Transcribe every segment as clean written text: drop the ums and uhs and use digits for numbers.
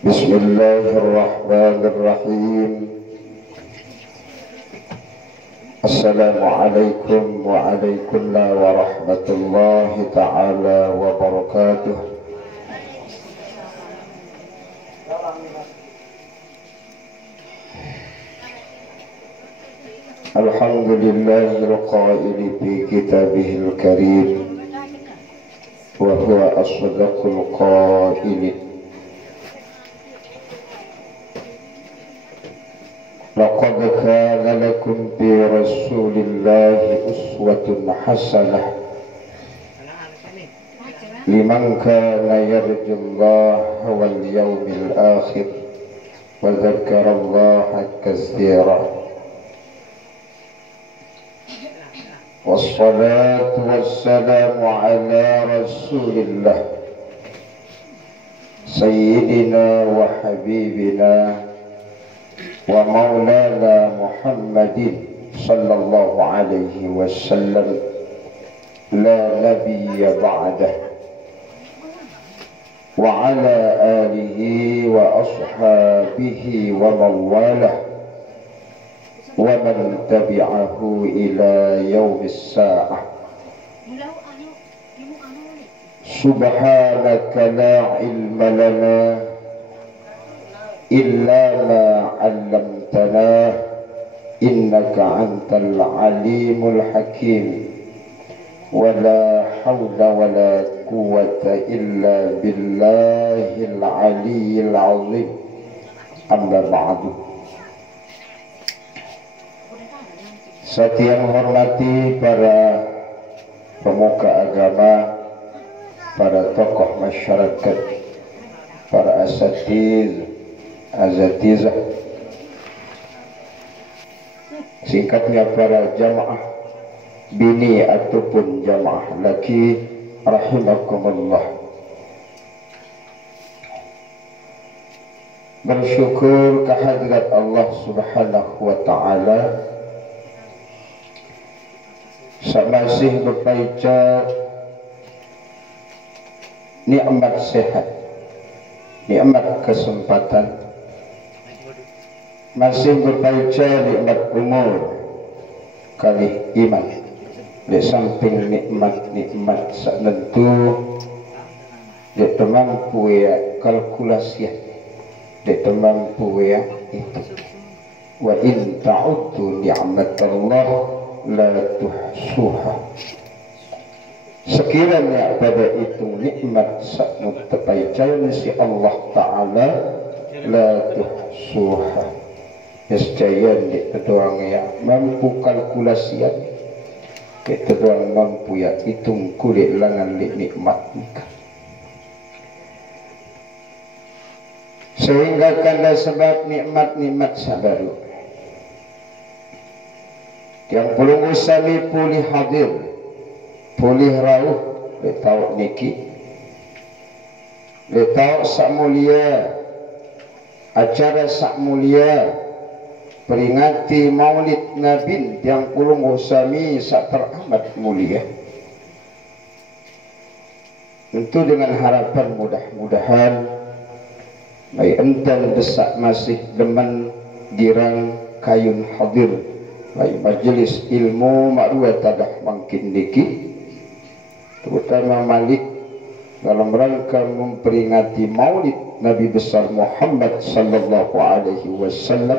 بسم الله الرحمن الرحيم. السلام عليكم وعليكم السلام ورحمة الله تعالى وبركاته. الحمد لله القائل في كتابه الكريم وهو أصدق القائلين: لقد كان لكم في رسول الله أسوة حسنة لمن كان يرجو الله واليوم الآخر وذكر الله كثيرا. والصلاة والسلام على رسول الله سيدنا وحبيبنا ومولانا محمد صلى الله عليه وسلم لا نبي بعده، وعلى آله وأصحابه ومن والاه ومن تبعه إلى يوم الساعة. سبحانك لا علم لنا إلا ما علمتنا إنك أنت العليم الحكيم، ولا حول ولا قوة إلا بالله العلي العظيم. أما بعد. Saya menghormati para pemuka agama, para tokoh masyarakat, para azatizah, singkatnya para jamaah bini ataupun jamaah laki, rahimakumullah. Bersyukur kehadirat Allah Subhanahu wa ta'ala, masih berbaca nikmat sehat, nikmat kesempatan, masih berbaca nikmat umur kali iman. Di samping nikmat-nikmat saknentu di temampu ya kalkulasi, di temampu ya itu. Wa in ta'uddu ni'matallah la tuhsuha. Sekiranya pada itu nikmat saknut terbacayan si Allah Ta'ala la tuhsuha, nescaya itu doang ya mampu kalkulasian, itu doang mampu ya hitung kulit langan nikmat nikah. Sehingga karena sebab nikmat-nikmat sabaru yang belum usami pulih hadir, pulih rauh, letau niki, letau sak mulia, acara sak mulia, peringati maulid Nabi yang belum usami sak teramat mulia. Tentu dengan harapan mudah-mudahan baik entan desak masih demen girang kayun hadir baik majelis ilmu makruh tadah makin diki, terutama Malik dalam rangka memperingati maulid Nabi besar Muhammad sallallahu alaihi wasallam.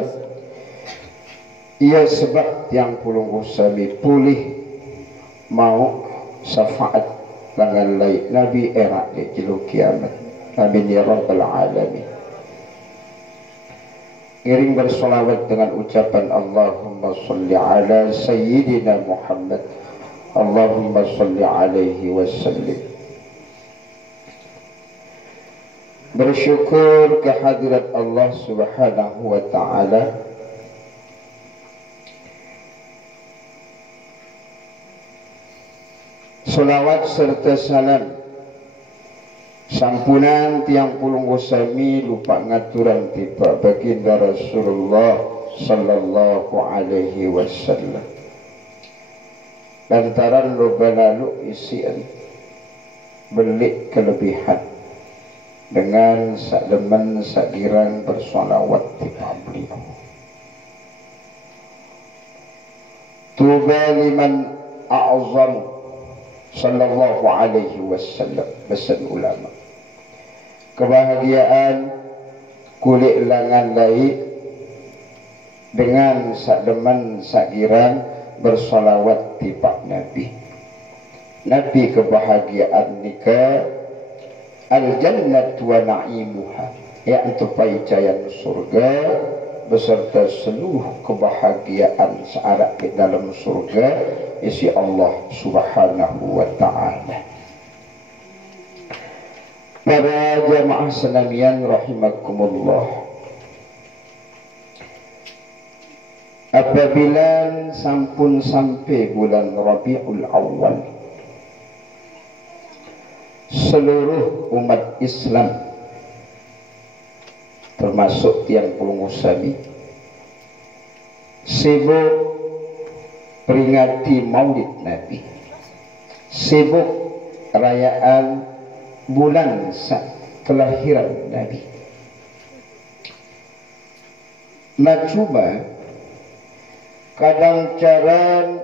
Ia sebab yang pulung usami pulih mau syafaat langan lai Nabi era di jelu kiamat. Amin ya rabbal alamin. Iring bersolawat dengan ucapan Allahumma salli ala Sayyidina Muhammad, Allahumma salli alaihi wasallim. Bersyukur kehadirat Allah Subhanahu wa ta'ala, solawat serta salam sampunan tiang pulung usami lupa ngaturan tiba baginda Rasulullah sallallahu alaihi wasallam. Lantaran lo balalu isian belik kelebihan dengan sakdemen sakirang bersolawat di beliau. Tuba liman a'zam sallallahu alaihi wasallam, pesan ulama. Kebahagiaan kulit langan laik dengan sakdemen sakirang bersolawat di Nabi. Nabi kebahagiaan nikah al-jannat wa na'imuha, yaitu paijayan surga beserta seluruh kebahagiaan searat di dalam surga isi Allah subhanahu wa ta'ala. Para jamaah senamian rahimakumullah, apabila sampun sampai bulan Rabiul Awal, seluruh umat Islam termasuk tiang Pulungusami sibuk peringati Maulid Nabi, sibuk perayaan bulan kelahiran Nabi. Cuma kadang cara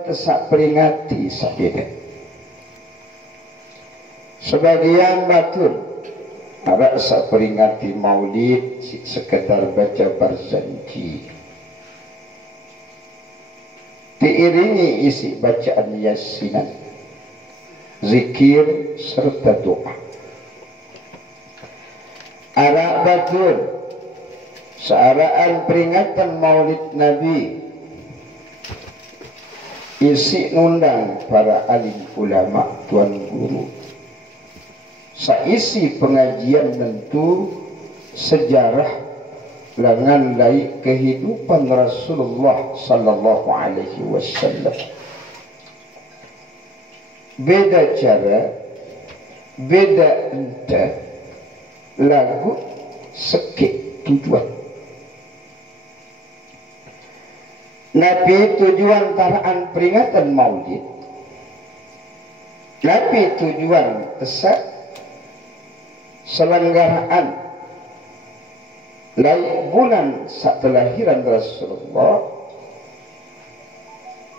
tesak peringati sabeda. Sebagian batur harap sak peringati Maulid sekedar baca barzanji, diiringi isi bacaan yasinan, zikir serta doa. Harap batur searaan peringatan Maulid Nabi isi nundang para alim ulama tuan guru. Saisi pengajian tentu sejarah langan laik kehidupan Rasulullah sallallahu alaihi wasallam. Beda cara, beda entah, lagu sekit tujuan. Nabi tujuan taraan peringatan Maulid, Nabi tujuan tesak selenggaraan laik bulan saat kelahiran Rasulullah.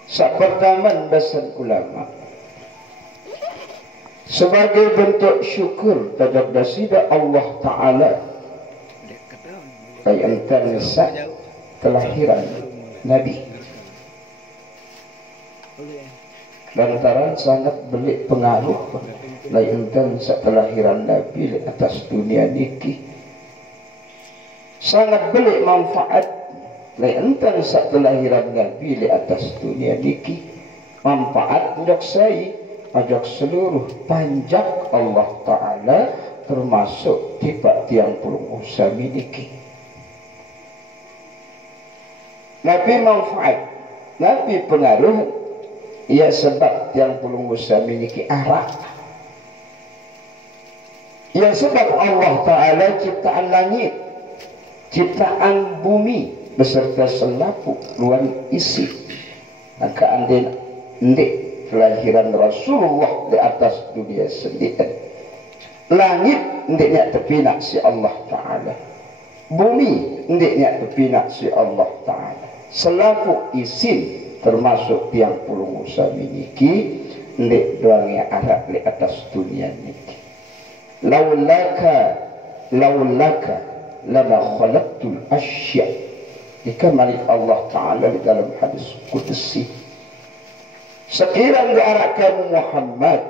Saat pertama bahasan ulama sebagai bentuk syukur terhadap dasida Allah Ta'ala ay antar saat kelahiran Nabi. Lantaran sangat belik pengaruh lain saat kelahiran Nabi di atas dunia niki, sangat belik manfaat lain saat kelahiran Nabi di atas dunia niki, manfaat untuk saya ajak seluruh panjak Allah Ta'ala termasuk tiba tiang Pulungusami niki. Nabi manfaat, Nabi pengaruh, ia sebab tiang Pulungusami niki arah. Ya sebab Allah Ta'ala ciptaan langit, ciptaan bumi beserta selapu luar isi. Maka andin ndik kelahiran Rasulullah di atas dunia sendiri. Langit ndiknya tepinak si Allah Ta'ala, bumi ndiknya tepinak si Allah Ta'ala. Selapu isin termasuk tiang Pulungusami niki ndik doangnya arah di atas dunia niki. Laulaka lama khalaqtul asya, dikamarik Allah Ta'ala di dalam hadis qudsi. Sekiranya diarahkan Muhammad,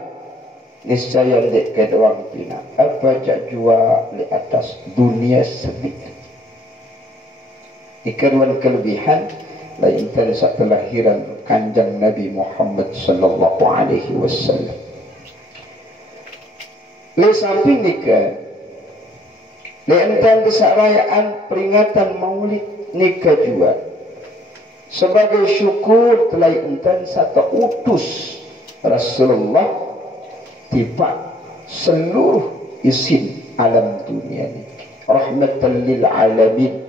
niscaya dek kedua pina apa jua di atas dunia sendiri. Ikaruan kelebihan lain saat kelahiran kanjeng Nabi Muhammad sallallahu alaihi wasallam. Le samping nikah, le enten kesarayaan peringatan Maulid nikah juga sebagai syukur telah enten satu utus Rasulullah tiba seluruh isin alam dunia ini rahmatan lil alamin.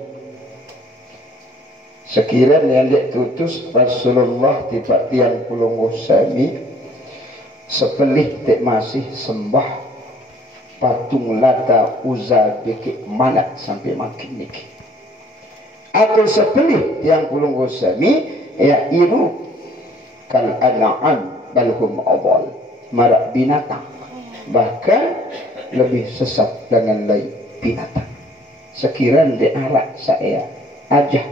Sekiranya yang ditutus Rasulullah tiba tiang Pulungusami sepelih tak masih sembah patung Lata Uzza beki manat sampai makin niki. Atau sepelih yang pulung gosami ya iru kal an'am balhum awal, marak binatang, bahkan lebih sesat dengan lain binatang. Sekiranya diarak saya ajah.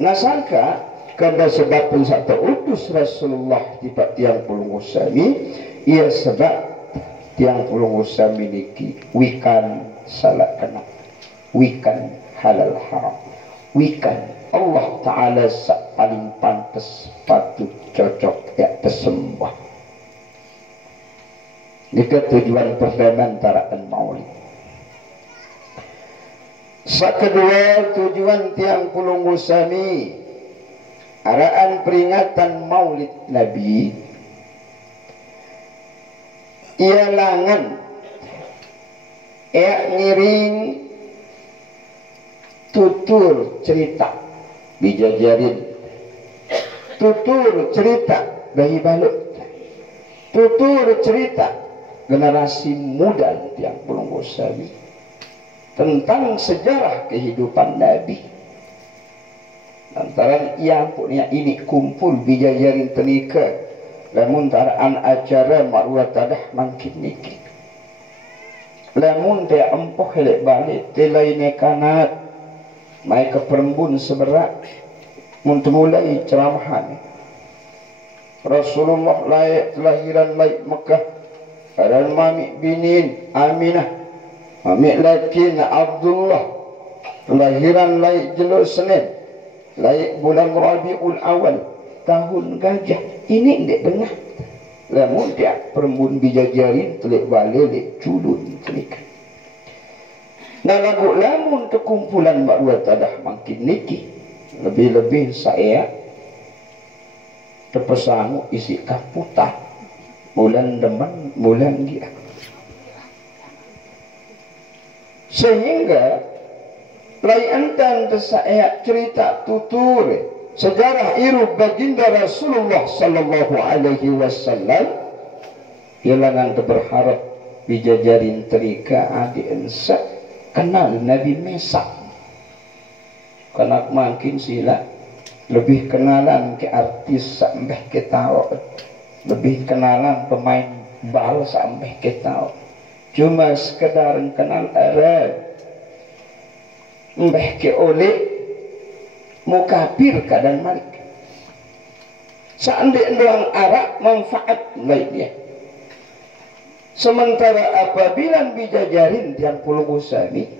Nasangka karena sebab pun satu utus Rasulullah tiba tiang pulung gosami, ia sebab tiang pulung gosami niki wikan salah kena, wikan halal haram, wikan Allah Ta'ala paling pantas patut cocok ya tersembah. Itu tujuan pertama antaraan maulid. Kedua tujuan tiang pulung gosami araan peringatan maulid Nabi ia langan ia ngiring tutur cerita dijajarin, tutur cerita bayi balut, tutur cerita generasi muda yang pulung gosami tentang sejarah kehidupan Nabi. Antara yang punya ini kumpul bijajarin tenika lamun taraan acara marwatadah mangkin niki. Lamun te empoh helek balik te laine kanat mai ke perembun seberak untuk mulai ceramahan. Rasulullah layak kelahiran layak Mekah dan mami binin Aminah, mami lakin Abdullah kelahiran layak jeluk Senin, layak bulan Rabiul Awal tahun gajah. Ini tidak dengar. Lamun dia perembun bijajarin telik balik culun telik. Nah lagu lamun kekumpulan makwat adah makin niki lebih-lebih saya terpesangu isi kaputan bulan demen bulan dia, sehingga lain dan saya cerita tutur sejarah iru baginda Rasulullah sallallahu alaihi wasallam ilangan berharap bijajarin terika adi ensa kenal Nabi Mesak, karena makin sila lebih kenalan ke artis sampai ke tahu, lebih kenalan pemain bal sampai ke tahu, cuma sekedar kenal Arab mbah ke oleh mukafir keadaan malik seandainya doang Arab manfaat lainnya. Sementara apabila bijajarin yang puluh usani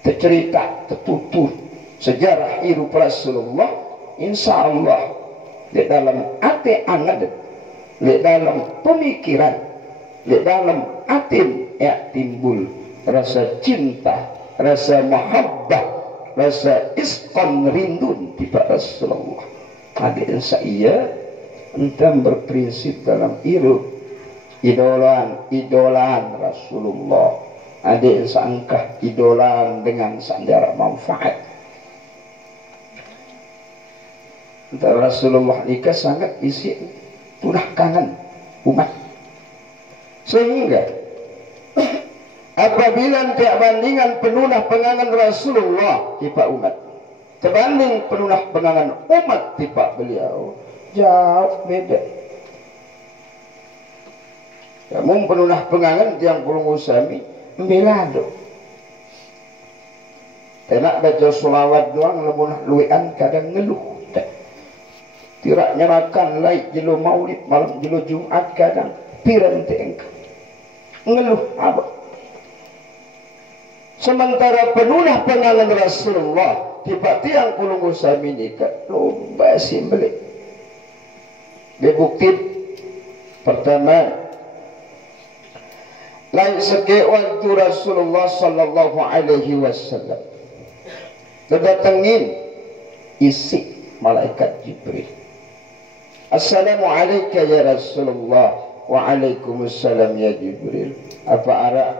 tercerita tertutur sejarah hidup Rasulullah, insya Allah di dalam hati angan, di dalam pemikiran, di dalam hati ya timbul rasa cinta, rasa mahabbah, rasa isqan rindun tiba Rasulullah. Hadirin saya entah berprinsip dalam hidup idolaan Rasulullah, adik sangkah idolaan dengan sandara manfaat. Antara Rasulullah nikah sangat isi punah kangen umat, sehingga apabila tiap bandingan penunah pengangan Rasulullah tiba umat terbanding penunah pengangan umat tiba beliau jauh beda. Namun penunah pengangan yang pulung usami membelado. Enak baca solawat doang lemunah luian kadang ngeluh. Tirak nyerakan laik jelo maulid malam jelo Jumat kadang piran teengka ngeluh apa. Sementara penunah pengangan Rasulullah tiba tiang pulung usami nikah lomba simbelik. Dia bukti pertama lain seke waktu Rasulullah sallallahu alaihi wasallam kedatengin isi malaikat Jibril. Assalamualaikum ya Rasulullah. Waalaikumsalam ya Jibril. Apa arah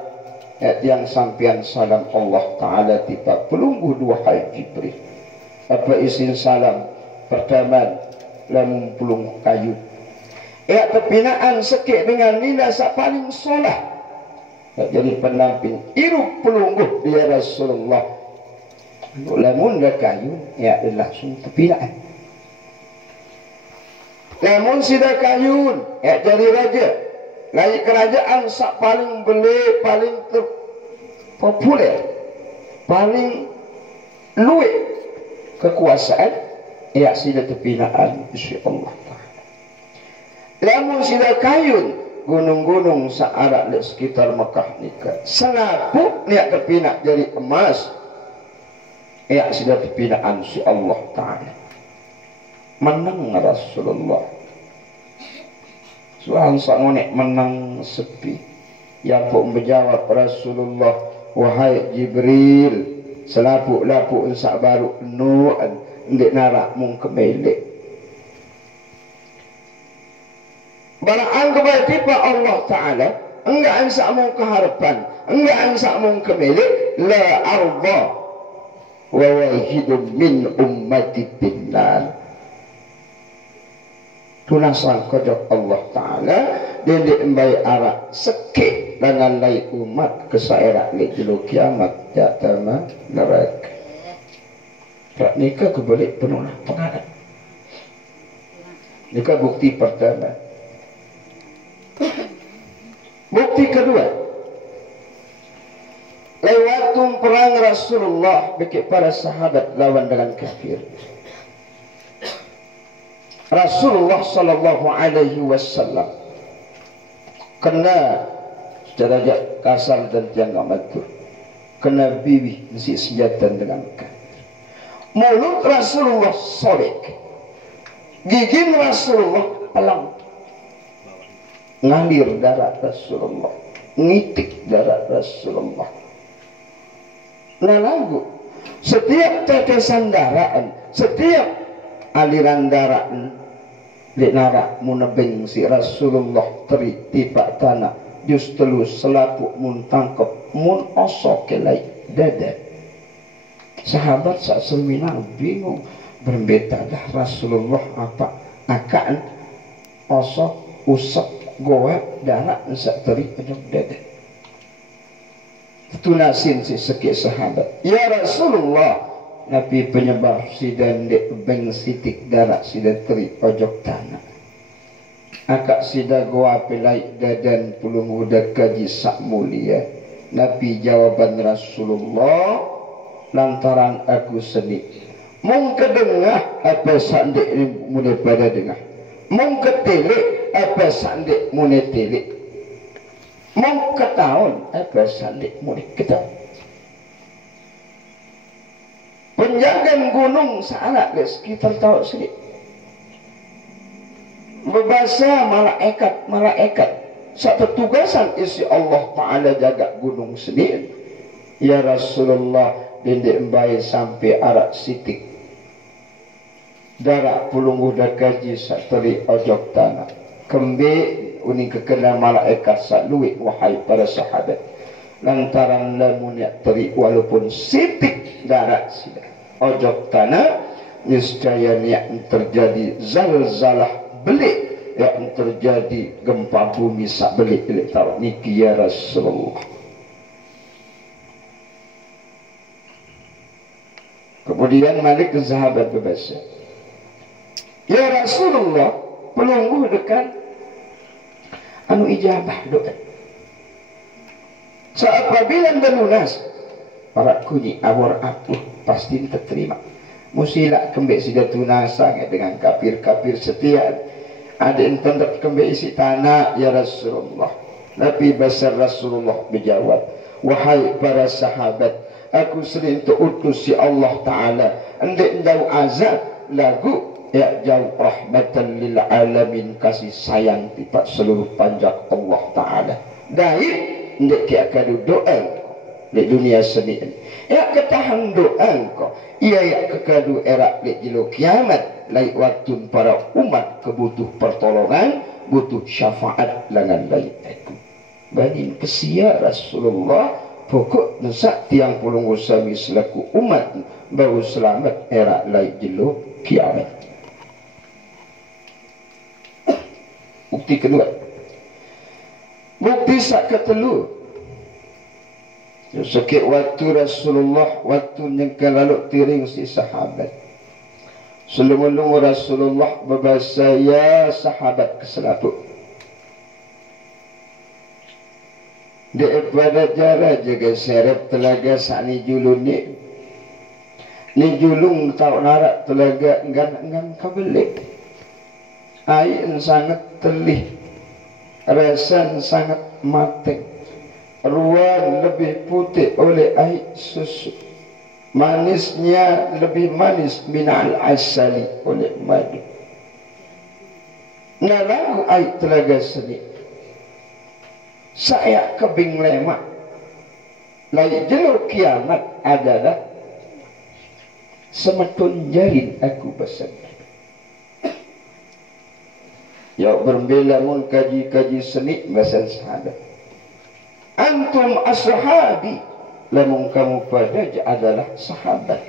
yang sampian salam Allah Ta'ala tiba pelunggu dua hal Jibril. Apa isin salam pertama lamun pelung kayu ya terpinaan sekit dengan nilai sak paling solah jadi pendamping iru pelungguh dia Rasulullah lamun dah kayu ya langsung terpinaan lamun sida kayun ya jadi raja lagi kerajaan sak paling beli paling populer paling luwih kekuasaan ya sida terpinaan insyaallah. Lamun sida kayun gunung-gunung searah di sekitar Mekah nikah selapuk niat terpinak jadi emas ya sida terpinaan si Allah Ta'ala menang Rasulullah suang sangonek menang sepi ya pun menjawab Rasulullah wahai Jibril selapuk-lapuk sak baru nuan ndik narak mung kemelik barang kepada tiba Allah Ta'ala enggak ansak mung keharapan enggak ansak mung kemelik la arda wa wahidun min ummati binnar tunasang kodok Allah Ta'ala dan diembai arak sekit dengan lai umat kesairak li jelu kiamat jatama neraka tak nikah kebelik penuh pengadap nikah bukti pertama. Bukti kedua lewat perang Rasulullah bagi para sahabat lawan dengan kafir Rasulullah sallallahu alaihi wasallam kena secara kasar dan jangan matur kena bibi si senjata dengan kafir mulut Rasulullah sobek gigi Rasulullah pelang ngalir darah Rasulullah ngitik darah Rasulullah nah lagu setiap tetesan darah setiap aliran darah di narak munabeng si Rasulullah teri tiba tanah justru selapuk mun tangkep mun osok kelai dada sahabat sak seminang bingung berbeda dah Rasulullah apa akan osok usap goa darah sak teri ujung dada tunasin si sekit sahabat ya Rasulullah Nabi penyebar sidan dek beng sitik darah sidan teri ojok tanah akak sida goa pelai dadan pulung udah kaji sak mulia Nabi jawaban Rasulullah lantaran aku seni mung kedengah apa sandik ini mune pada dengah mung ketelik apa sandik mune telik mung ketahun apa sandik mune ketahun penjagaan gunung salah di sekitar tahun sini berbahasa malaikat satu tugasan isi Allah Ta'ala jaga gunung sendiri ya Rasulullah dindek embai sampai arak sitik darak pulung udah gaji sateri ojok tanah kembe uning kekenal malaikat saluik wahai para sahabat lantaran lamunyak teri walaupun sitik darat sida ojok tanah niscaya yang terjadi zalzalah belik yang terjadi gempa bumi sak belik tahu niki ya Rasulullah. Kemudian Malik ke sahabat berbahasa ya Rasulullah pelungguh dekat anu ijabah doa saat apabila melunas para kunyi awar apuh pasti terterima musilah kembali sida tunasa dengan kafir-kafir setia ada yang tendak kembali isi tanah ya Rasulullah. Nabi besar Rasulullah menjawab wahai para sahabat aku sering terutus si Allah Ta'ala hendak jauh azab lagu ya jauh rahmatan lil alamin kasih sayang tiba seluruh panjang Allah Ta'ala dari hendak kia kadu doa di dunia seni ya ketahan doa kau ia ya kekadu era di jilo kiamat lai waktu para umat kebutuh pertolongan butuh syafaat langan lai aku bani kesia Rasulullah pokok nesak tiang pulung usami selaku umat baru selamat era lai jilo kiamat bukti kedua. Bukti sak ketelu, sekit waktu Rasulullah waktu yang lalu tiring si sahabat. Selumulung Rasulullah berbahasa ya sahabat keselaput. Daripada jarak jaga seret telaga sani julun ni julung tau narak telaga enggan kabelik. Air sangat telih, rasa sangat mateng, ruang lebih putih oleh air susu, manisnya lebih manis minal asali oleh madu. Nalang air telaga seni saya kebing lemak. Lai jelur kiamat adalah semetun jarin aku pesan. Ya berbela mun kaji seni bahasa sahabat. Antum ashabi, lamun kamu pada adalah sahabat.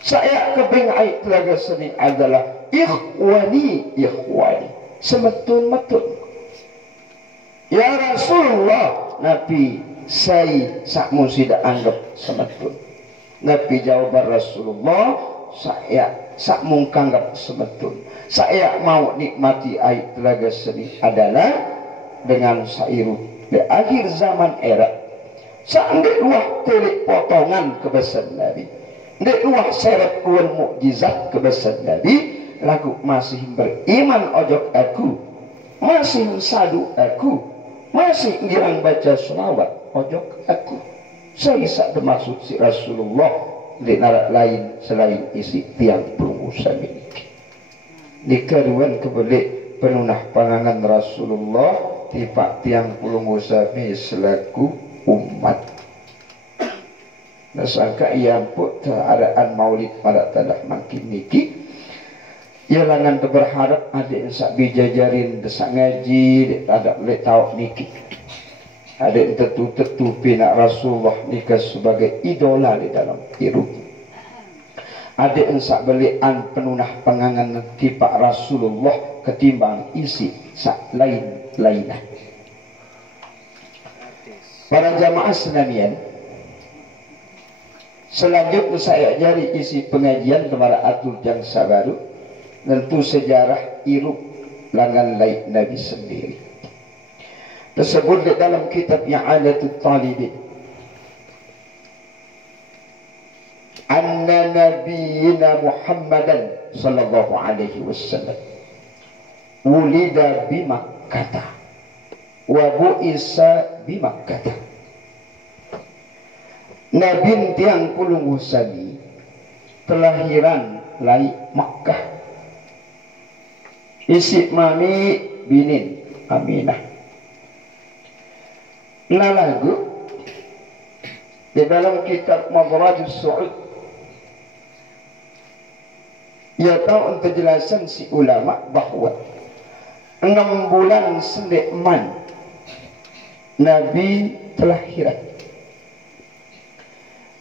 Saya kebing ai telaga seni adalah ikhwani, semetun-metun. Ya Rasulullah, Nabi saya sakmu tidak anggap semetun. Nabi jawaban Rasulullah, saya sakmu kanggap semetun. Saya mau nikmati air telaga seni adalah dengan sairu di akhir zaman era. Seandainya luah telik potongan kebesaran Nabi, ndek luah seret kuan mukjizat kebesaran Nabi, lagu masih beriman ojok aku, masih sadu aku, masih ngirang baca selawat ojok aku. Saya bisa bermaksud si Rasulullah di narak lain selain isi tiang perumusan ini. Dikaruan kebalik penunah pangangan Rasulullah tipak tiang perumusan ini selaku umat. Nasangka ia pun keadaan maulid pada tanah makin niki. Ia langan berharap ada yang sak bijajarin desak ngaji, ada boleh tahu niki. Ada yang tentu pina Rasulullah nikah sebagai idola di dalam hidup. Ada yang sak belian penunah pengangan tipak Rasulullah ketimbang isi sak lain-lainah. Para jamaah senamian, selanjutnya saya jari isi pengajian kepada Atul Jangsa Baru, tentu sejarah iruk langan lain Nabi sendiri. Tersebut di dalam kitab I'adatul Talibin. Anna Nabiyina Muhammadan sallallahu alaihi wasallam wulida bi Makkah wa bu'isa bi Makkah. Nabi tiang pulung usani kelahiran lai Makkah. Isi mami binin Aminah. Nalagu di dalam kitab Madrajus Su'ud, ia tahu untuk jelasan si ulama bahawa 6 bulan sendekman Nabi telah hirat.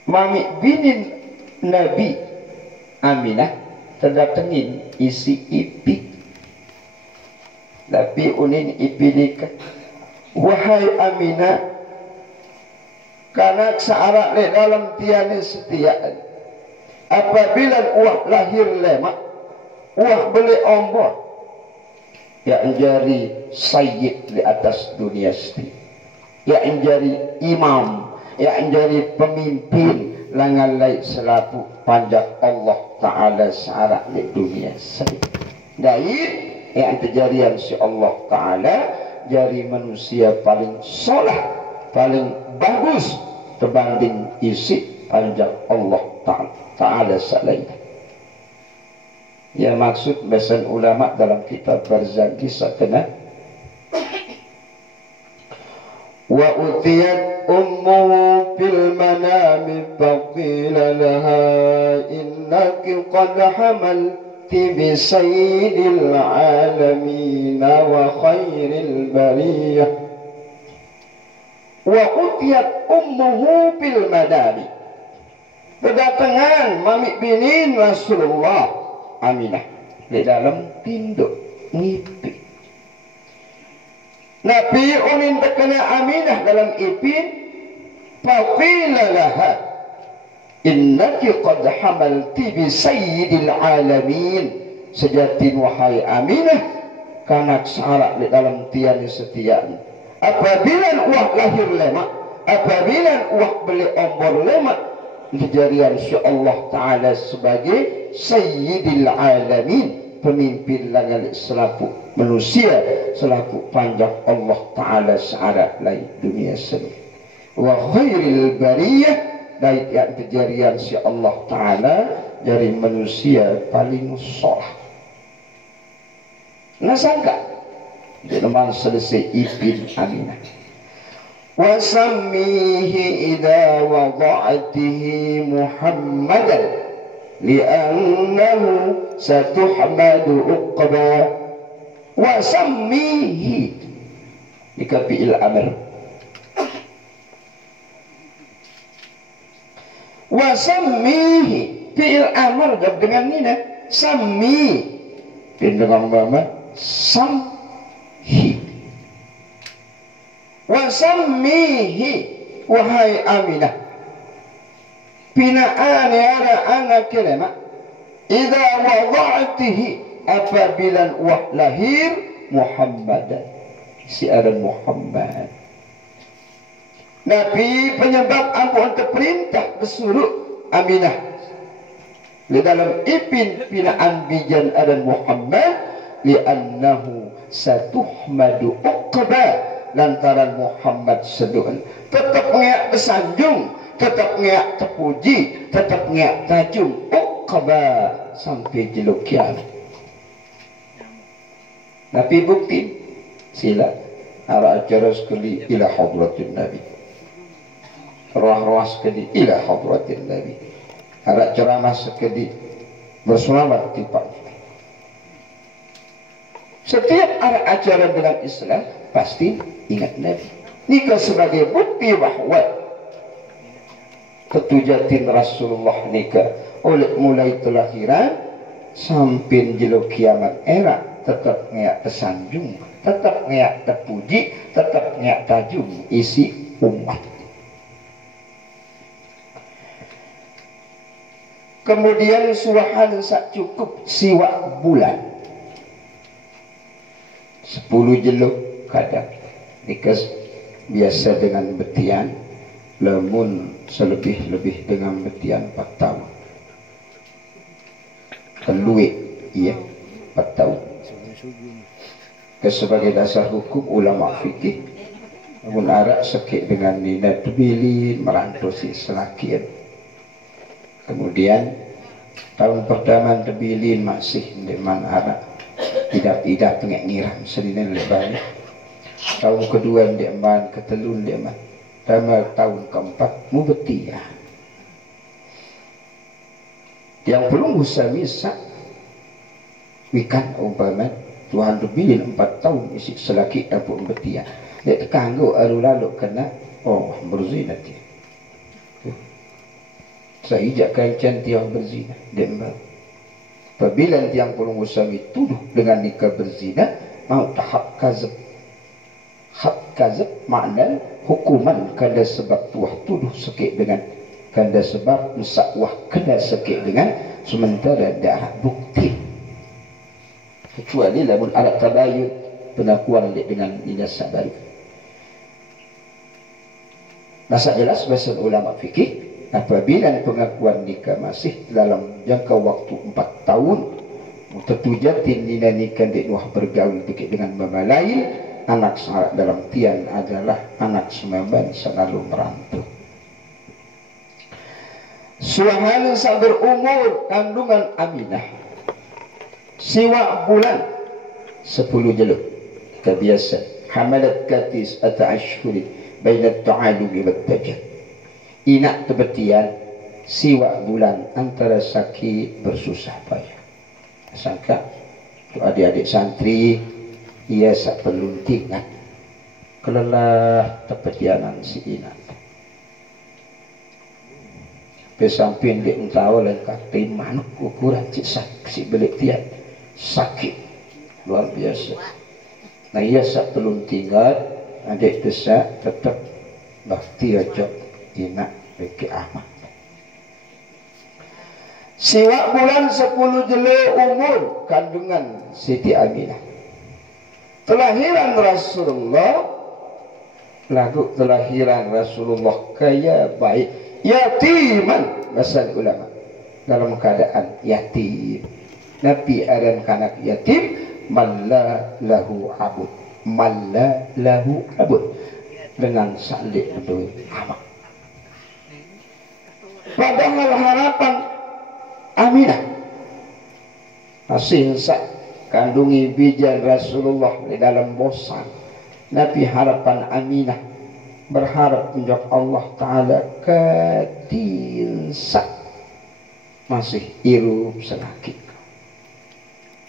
Mami binin Nabi Aminah terdatengin isi ipik. Tapi unin ipinika, wahai Aminah, karena searak le dalam tiada setiaan. Apabila uah lahir lemak, uah beli ombor, yang jadi sayyid di atas dunia ini, yang jadi imam, yang jadi pemimpin langan lai selaku panjang Allah Ta'ala searak di dunia ini. Dari yang kejadian si Allah Ta'ala jadi manusia paling soleh, paling bagus terbanding isi panjang Allah Ta'ala selain. Ya maksud bahasan ulama dalam kitab Barzanji sakena wa utiyat ummuhu fil manami faqila laha innaki qad hamalti bi sayyidil alamin wa khairil bariyah. Wa utiyat ummuhu fil manami, berdatangan mami binin Rasulullah Aminah di dalam tinduk ngipi. Nabi unin terkena Aminah dalam ipin, faqila laha innaki qad hamalti bi sayyidil alamin. Sejatin wahai Aminah, kanak sarak di dalam tian setiaan. Apabila uah lahir lemak, apabila uah beli ombor lemak, kejadian si Allah Ta'ala sebagai sayyidil alamin, pemimpin langit selaku manusia, selaku panjang Allah Ta'ala searah lain dunia seni. Wa khairil bariyah, dari yang kejadian si Allah Ta'ala dari manusia paling soleh. Nah sangka dia memang selesai ipin Aminah. Wa sammihi idza wada'atihi Muhammadan li'annahu satuhmadu uqba. Wa sammihi dikafi'il amr. Wa sammihi fi'il amr dengan nina sammi dengan mama samhi. Wa sammihi wahai Aminah, binaan ada anak kelema idza wada'atihi apabila wah lahir Muhammadan, si ada Muhammad. Nabi penyebab ampun terperintah bersuruh Aminah di dalam ipin binaan bijan ada Muhammad li'annahu satuhmadu uqba, lantaran Muhammad seduan tetap ngiak bersanjung, tetap ngiak terpuji, tetap ngiak tajung uqba sampai jeluk kiamat. Nabi bukti sila ara acara sekali ila hadratin Nabi, roh-roh sekali ila hadratin Nabi, ara ceramah sekali berselamat di pagi. Setiap ada acara dalam Islam pasti ingat Nabi. Nikah sebagai bukti bahawa ketujatin Rasulullah nikah oleh mulai kelahiran sampai jeluk kiamat era tetap ngayak tersanjung, tetap ngayak terpuji, tetap ngayak tajung isi umat. Kemudian surahan sak cukup siwak bulan 10 jeluk kadang nikah biasa dengan betian, lamun selebih-lebih dengan betian 4 tahun keluik iya 4 tahun. Sebagai dasar hukum ulama fikih namun arak sakit dengan nina terbilin merantau si selakian. Kemudian tahun pertama terbilin masih dengan arak tidak tengok ngiram selina lebar. Tahun kedua dia man, ketelun dia man. Tahun keempat mu betia. Yang belum usah misak wikan umpama Tuhan terbilin 4 tahun isi selaki dapur betia. Dia terkanggu lalu kena berzina dia. Saya ijakkan tiang berzina dia mbak. Apabila tiang pulung usami tuduh dengan nikah berzina, mau tahap kazab. Hak kazab makna hukuman kada sebab tuah tuduh sekit dengan kada sebab musakwah kada sekit dengan sementara dah bukti. Kecuali lamun alat tabayun pengakuan dengan dinas sabar. Masa jelas bahasa ulama fikih apabila pengakuan nikah masih dalam jangka waktu 4 tahun tertujatin nina nikah di nuah bergaul dengan mama lain, anak syarat dalam tian adalah anak semeban selalu merantau. Suahan sa berumur kandungan Aminah siwa bulan 10 jeluk kebiasa hamalat katis ata'ashhuri bainat ta'alumi wa tajad. Inak kebetian siwa bulan antara sakit bersusah payah. Sangka tu adik-adik santri ia sak peluntingan kelelah kebetianan si inak. Pesampin dia tahu lengkap manuk ukuran si belik tian sakit luar biasa. Nah iya sak belum tinggal adik desa tetap bakti aja ina beki amat. Siwak bulan 10 jele umur kandungan Siti Aminah. Telahiran Rasulullah, lagu telahiran Rasulullah kaya baik yatiman, bahasa ulama dalam keadaan yatim. Nabi aran kanak yatim malla lahu abud, malla lahu abud, dengan salik berdua amat. Padahal harapan Aminah masih kandungi bijan Rasulullah di dalam bosan. Nabi harapan Aminah berharap menjawab Allah Ta'ala kadinsa masih irup senakit.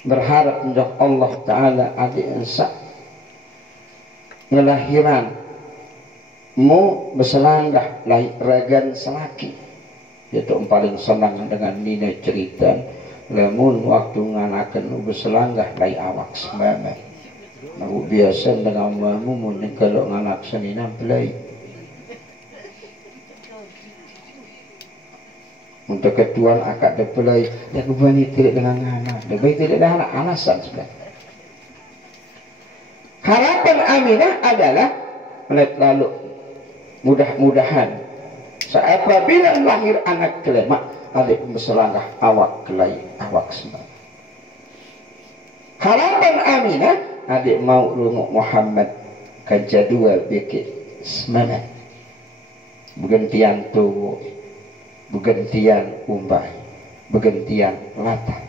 Berharap menjawab Allah Ta'ala adinsa ngelahiran mu berselanggah lahir ragan selaki. Itu paling senang dengan nina cerita lamun waktu nganakan berselanggah lai awak semama. Aku biasa dengan mamu mungkin kalau nganak senina belai. Untuk ketuan akak de belai, ya kebani tidak dengan anak, lebih tidak dengan alasan sudah. Harapan Aminah adalah lalu mudah-mudahan apabila lahir anak kelima adik berselangkah awak kelai awak semua. Harapan Aminah adik mau rumah Muhammad kejadua bikin semangat bergantian tubuh, bergantian umbai, bergantian latah.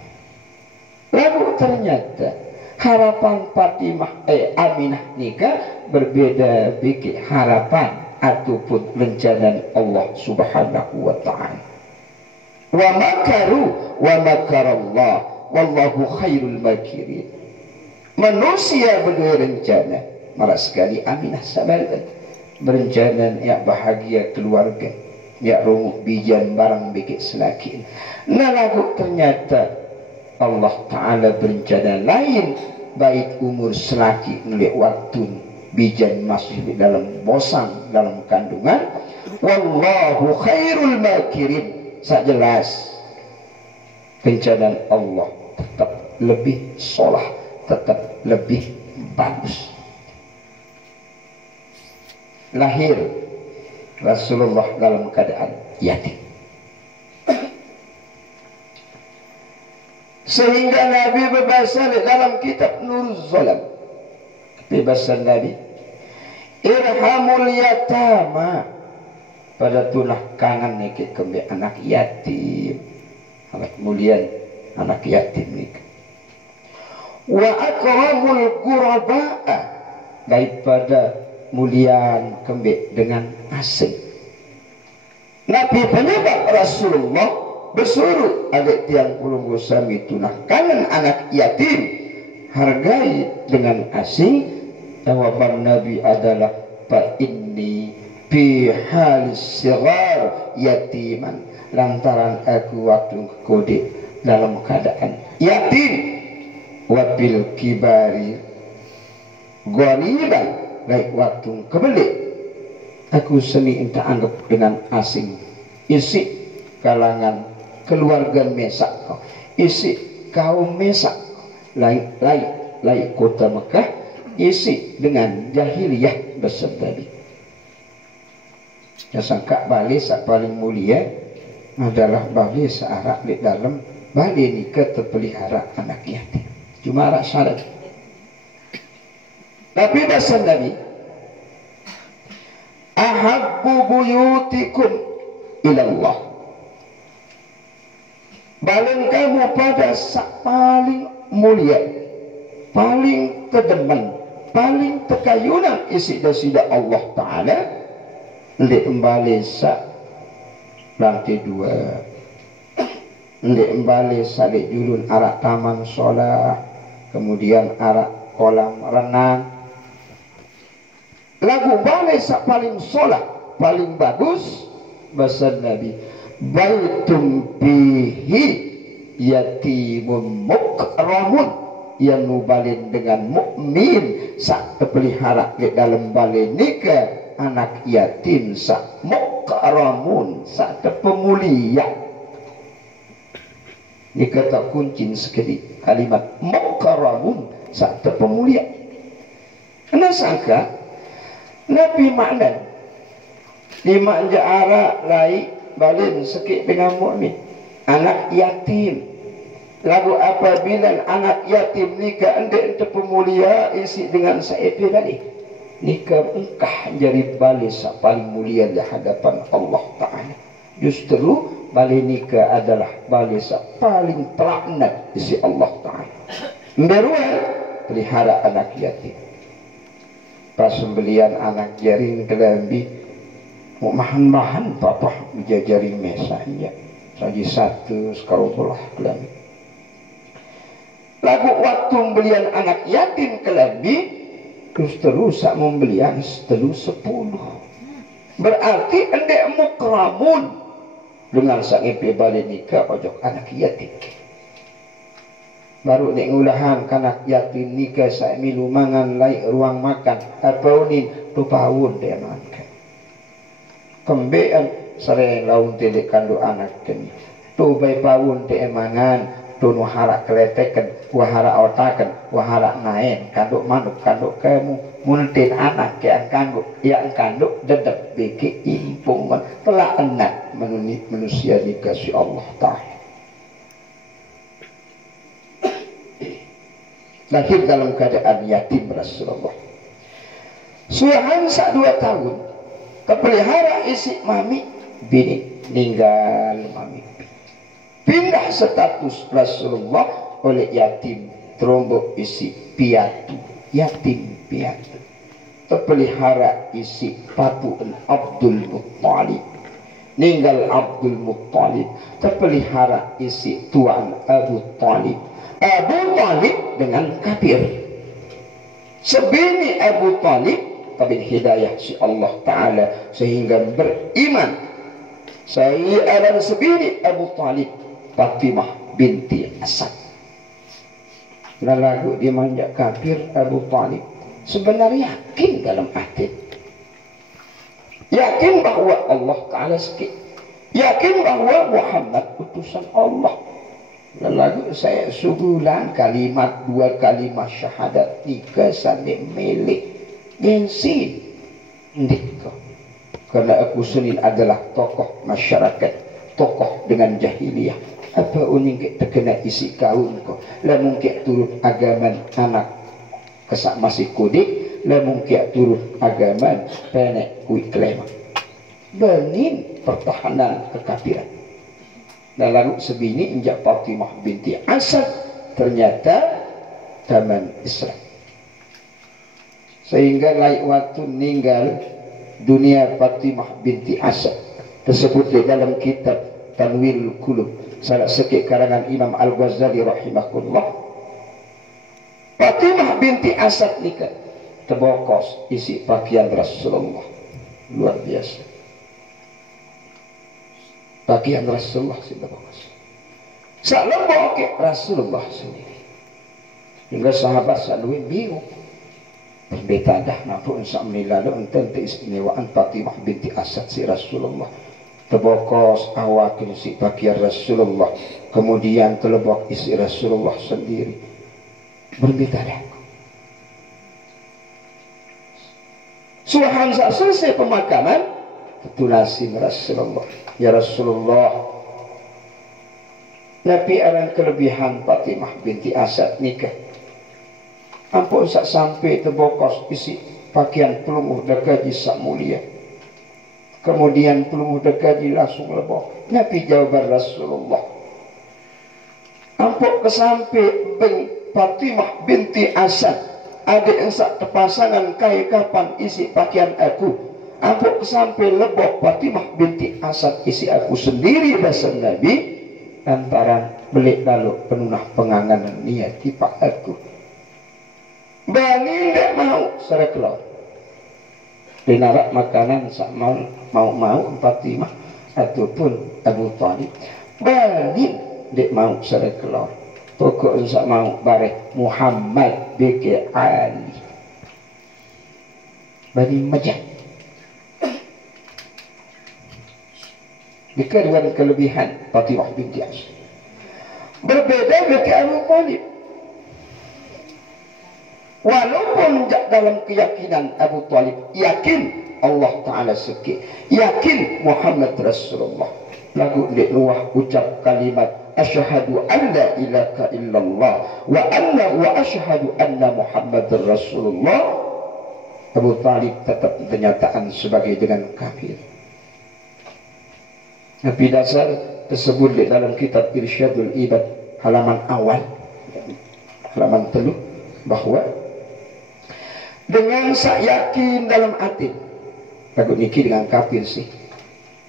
Lalu ternyata harapan Fatimah Aminah nikah berbeda bikin harapan ataupun rencana Allah Subhanahu wa ta'ala. Wa makaru wa makarallah wallahu khairul makirin. Manusia berdua rencana, malah sekali Aminah sabar berencana ya bahagia keluarga, ya rumah bijan barang bikin selakin. Nah lagu ternyata Allah Ta'ala berencana lain, baik umur selaki ngelek waktu bijan masih di dalam bosan dalam kandungan. Wallahu khairul makirin, sak jelas rencana Allah tetap lebih solah, tetap lebih bagus. Lahir Rasulullah dalam keadaan yatim, sehingga Nabi berbahasa dalam kitab Nurul Zolam, bebasan Nabi, irhamul yatama, pada tulah kangen nih kembe anak yatim, anak mulian anak yatim nih. Wa akramul qurabaa, daripada mulian kembe dengan asing. Nabi penyebab Rasulullah bersuruh adik tiang pulung sami tunah kangen anak yatim, hargai dengan asing. Jawaban Nabi adalah fa inni fi halis sigar yatiman, lantaran aku waktu kode dalam keadaan yatim, wabil kibari ghaniban, baik waktu kebeli aku seni entah anggap dengan asing, isi kalangan keluarga mesak, isi kaum mesak lain kota Mekah, isi dengan jahiliyah bersendiri. Ya sangka balik sak paling mulia adalah balik searak di dalam balik nikah terpelihara anak yatim. Cuma arak syarat. Tapi dasar Nabi, ahabbu buyutikum ilallah, balen kamu pada sak paling mulia, paling terdemen, paling tekayunan isi dasida Allah Ta'ala, li embali sak lantai 2, li embali salik julun arak taman sholat, kemudian arak kolam renang. Lagu balik sak paling sholat, paling bagus bahasa Nabi, baitum bihi yatimun mukramun, yang nubalin dengan mukmin sak pelihara ke dalam balai nikah anak yatim sak mukarramun sak pemulia. Ini kata kunci sekali kalimat mukarramun sak pemulia. Karena sangka Nabi makna di manja ara lai balin sekit dengan mukmin anak yatim. Lalu apabila anak yatim nikah ende pemulia isi dengan saipi tadi nikah engkah jadi balis paling mulia di hadapan Allah Ta'ala. Justru balik nikah adalah balis paling terlaknat isi Allah Ta'ala. Berua pelihara anak yatim. Pas pembelian anak jaring kelambi mau mahan-mahan papa menjajari mesanya saji satu sekarang kelambi. Lagu waktu pembelian anak yatim kelambi terus membelian terus 10. Berarti endek mukramun dengan sang ipi balik nikah ojok anak yatim. Baru nek ngulahan kanak yatim nikah sak milu mangan lai ruang makan apa unin tupawun dia makan. Kembean sering laun tele kandu anak kini. Tu bay pawun dia mangan. Tunu harak keletekan, wahara otakan, wahara naen, kanduk manuk, kanduk kamu, muntin anak yang kanduk dedek beki impungan, telah enak menunit manusia dikasih Allah Ta'ala. Lahir dalam keadaan yatim Rasulullah. Suahan sak 2 tahun, kepelihara isi mami, bini ninggal mami. Pindah status Rasulullah oleh yatim terombok isi piatu, yatim piatu. Terpelihara isi patuan Abdul Muttalib. Ninggal Abdul Muttalib. Terpelihara isi tuan Abu Talib. Abu Talib dengan kafir. Sebini Abu Talib tapi hidayah si Allah Ta'ala sehingga beriman. Saya alam sebini Abu Talib Fatimah binti Asad. Lalu dia manjak kafir Abu Talib. Sebenarnya yakin dalam hati. Yakin bahwa Allah Ta'ala sikit. Yakin bahwa Muhammad utusan Allah. Lalu saya sugulan kalimat 2 kalimat syahadat 3 saling milik gengsi. Ndiko. Karena aku Sunin adalah tokoh masyarakat. Tokoh dengan jahiliyah. Apa uning terkena isi kaum ko la mungkin turut agaman anak kesak masih kudik la mungkin turut agaman penek kui klema benin pertahanan kekafiran. Dan lalu sebini injak Fatimah binti Asad ternyata zaman Islam sehingga laik waktu meninggal dunia Fatimah binti Asad tersebut di dalam kitab Tanwirul Qulub salah sekik karangan Imam Al-Ghazali rahimahullah. Fatimah binti Asad nikah terbokos isi pakaian Rasulullah luar biasa. Pakaian Rasulullah si terbokos sak lembok Rasulullah sendiri hingga sahabat selalu bingung berbeda dah nampu insya Allah tentang keistimewaan Fatimah binti Asad si Rasulullah. Terbokos awak isi pakaian Rasulullah, kemudian telebok isi Rasulullah sendiri. Berbeda dah. Suhan saat selesai pemakaman, ketulasin Rasulullah. Ya Rasulullah, Nabi orang kelebihan Fatimah binti Asad nikah. Ampun sak sampai terbokos isi pakaian pelumuh dagaji sak mulia. Kemudian pelumuh dagaji langsung lebok. Nabi jawab Rasulullah. Ampun kesampai Fatimah binti Asad. Ada yang sak terpasangan kai kapan isi pakaian aku. Ampun kesampai lebok Fatimah binti Asad isi aku sendiri bahasa Nabi. Antara belik lalu penunah penganganan niat tipak aku. Bani tidak mau sereklor. Dinarak makanan mau Fatimah ataupun Abu Talib. Bani tidak mau sereklor. pokok sak mau bare Muhammad bike Ali Bani Majah. Kedua kelebihan Fatimah binti Asy'ad berbeda dengan Abu Thalib. Walaupun dalam keyakinan Abu Thalib yakin Allah Ta'ala seki, yakin Muhammad Rasulullah, lagu di luah ucap kalimat asyhadu an la ilaha illallah wa asyhadu anna Muhammadar Rasulullah, Abu Thalib tetap kenyataan sebagai dengan kafir. Tapi dasar tersebut di dalam kitab Irsyadul Ibad halaman awal, halaman 3, bahwa dengan sak yakin dalam hati, lagu niki dengan kafir sih,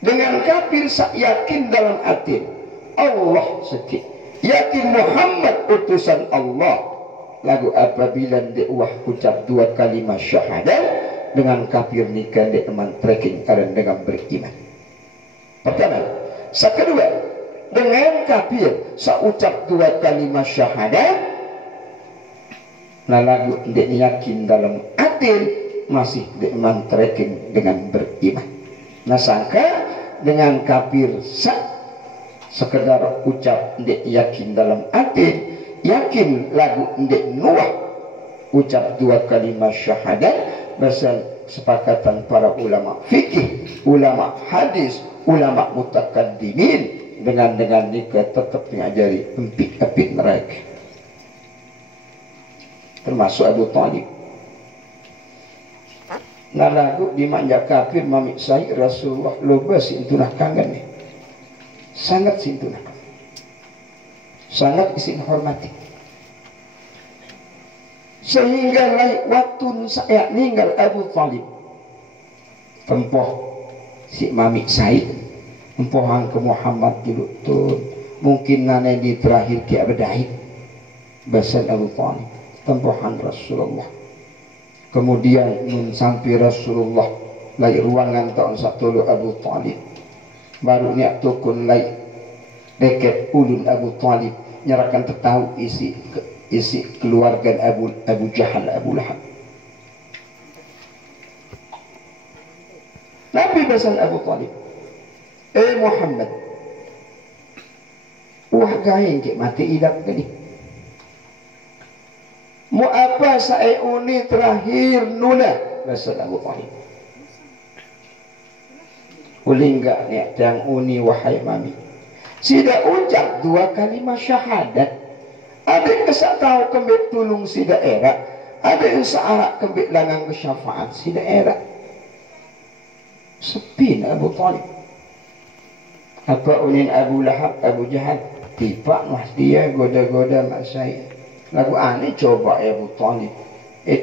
dengan kafir sak yakin dalam hati Allah seki, yakin Muhammad utusan Allah, lagu apabila diuah ucap 2 kalimat syahadat dengan kafir nikah di teman trekking kalian dengan beriman. Pertama, kedua, dengan kafir saucap 2 kalimat syahadat, nah lagu dek yakin dalam atil masih dek mantreking dengan beriman. Nah sangka dengan kafir sekedar ucap dek yakin dalam atil, yakin lagu dek nuah ucap 2 kalimat syahadat, basal sepakatan para ulama fikih, ulama hadis, ulama mutakaddimin dengan nikah tetap mengajari empik-empik mereka, termasuk Abu Thalib. Nah lagu di manja kafir mami saya Rasulullah loba sintunah kangen nih, sangat sintunah, sangat isin hormati, sehingga waktu saya ninggal Abu Thalib tempoh si mami Said empohan ke Muhammad dulu tuh, mungkin nane di terakhir ki abadaid basal Abu Thalib tempohan Rasulullah. Kemudian nun sampai Rasulullah lai ruangan tahun 1 Abu Thalib, baru niat tukun lai deket ulun Abu Thalib nyerakan tertahu isi keluarga Abu Jahal, Abu Lahab. Nabi basal Abu Thalib, Muhammad, wah gaing ke mati idap gini. Mu apa saya uni terakhir nuna basal Abu Thalib. Uli enggak ni yang uni wahai mami. Sida ucap 2 kalimat syahadat. Ada kesak tahu kembali tulung si daerah. Ada yang searak kembali langang kesyafaat si daerah. Sepi Abu Thalib. Apa unin Abu Lahab, Abu Jahal, tiba mas dia goda-goda mak saya. Lagu aneh coba Abu Thalib.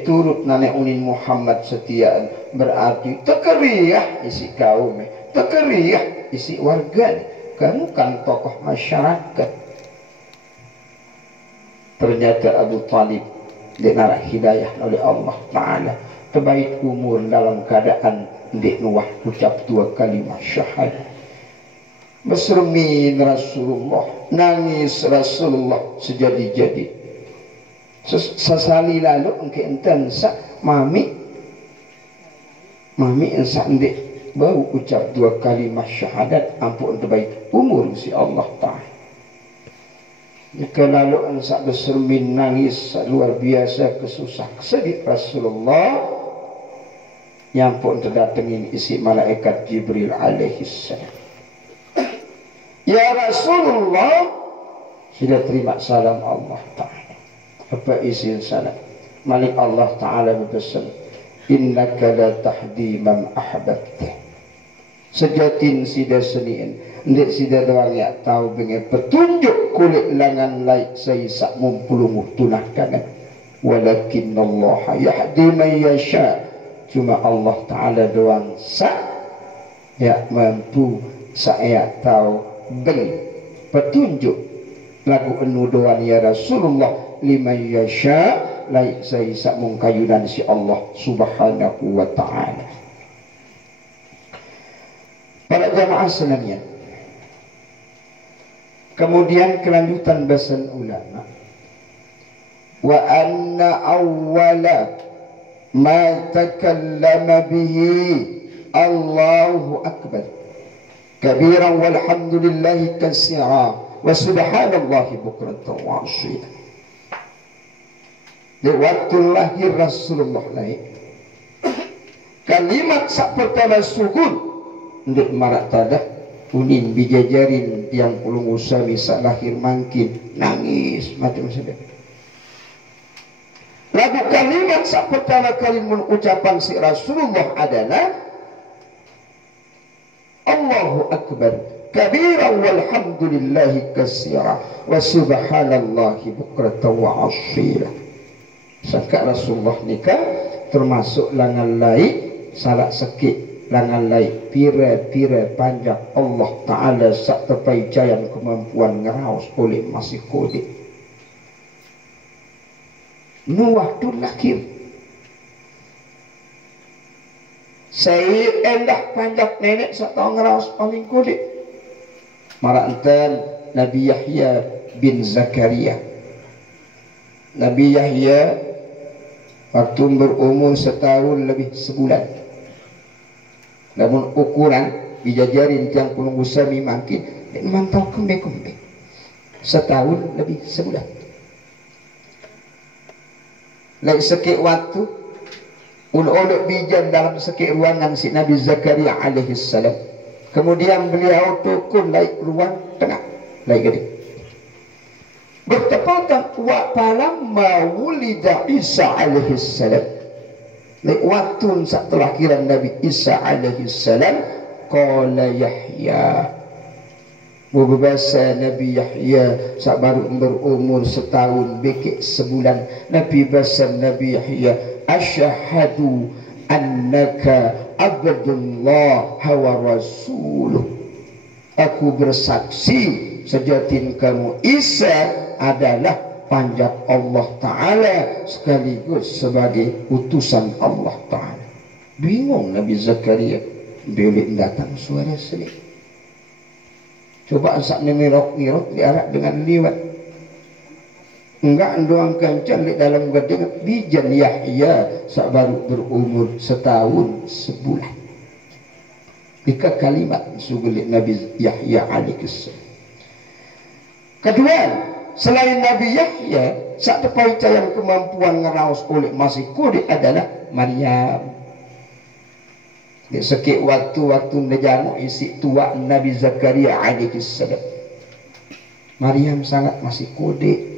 Turut nane unin Muhammad setiaan, berarti tekeriah isi kaum, tekeriah isi warga. Kamu kan tokoh masyarakat. Ternyata Abu Thalib dinarah hidayah oleh Allah Ta'ala, terbaik umur dalam keadaan di nuah ucap 2 kalimat syahadat. Bersermin Rasulullah, nangis Rasulullah sejadi-jadi. Sesali lalu engke enten sak mami ensak ndek bau ucap 2 kalimat syahadat ampun terbaik umur si Allah Ta'ala. Jika lalu ensak bersermin nangis luar biasa kesusah kesedih Rasulullah, yang pun terdatengin isi malaikat Jibril alaihissalam. Ya Rasulullah, sudah terima salam Allah Ta'ala. Apa isi salam? Malik Allah Ta'ala berpesan, innaka la tahdi man ahbabta. Sejatin sida seniin, ndik sida doang ya tahu bengen petunjuk kulit langan laik saya sak mumpulungu tunah kangen. Walakin Allah yahdi man yasha. Cuma Allah Ta'ala doang sak ya mampu saya tahu beri petunjuk lagu enu doan ya Rasulullah liman yasha laik saya sak mungkayunan si Allah Subhanahu wa Ta'ala. Para jamaah sekalian, Kemudian kelanjutan bahasan ulama, wa anna awwala ma takallama bihi Allahu akbar kabiran walhamdulillahi katsira wa subhanallahi bukratan wa asyila. Di waktu lahir Rasulullah lahir, kalimat sak pertama sukun ndek marak tadah unin bijajarin tiang pulung usami sak lahir mangkin nangis macam sedek. Lagu kalimat sak pertama kali mengucapan si Rasulullah adalah Allahu Akbar kabiran walhamdulillahi katsira wa subhanallahi bukratan wa asyila. Sangka Rasulullah nikah termasuk langan lain salah sekit langan lain pira-pira panjang Allah Ta'ala sak terpai jayan kemampuan ngeraus oleh masih kode. Nuh tu lahir saya endah panjang nenek sak tahu ngeraus oleh kode. Marantan Nabi Yahya bin Zakaria. Nabi Yahya waktu berumur setahun lebih sebulan. Namun ukuran dijajarin tiang pulung usami makin mantau kembe-kembe setahun lebih sebulan. Lagi sekit waktu uluk bijan dalam sekit ruangan si Nabi Zakaria alaihi salam. Kemudian beliau tukun naik ruang tengah naik gede. Bertepatan wa palamma wulida Isa alaihi salam. Waktu setelah kelahiran Nabi Isa alaihi salam, qala Yahya. Berbahasa Nabi Yahya sak baru berumur setahun bekik sebulan. Nabi bahasa Nabi Yahya, asyhadu annaka abdullah wa rasuluh. Aku bersaksi sejatin kamu Isa adalah panjat Allah Ta'ala sekaligus sebagai utusan Allah Ta'ala. Bingung Nabi Zakaria bila datang suara sedih. Coba asak nirok-nirok diarak dengan liwat. Enggak doang kencan di dalam gedeng bijan Yahya sak baru berumur setahun sebulan. Jika kalimat sugulik Nabi Yahya alaihi salam. Kedua, selain Nabi Yahya, sak tepai cayang kemampuan ngeraus oleh masih kode adalah Maryam. Di sekit waktu nejamu isi tua Nabi Zakaria alaihi salam. Maryam sangat masih kode.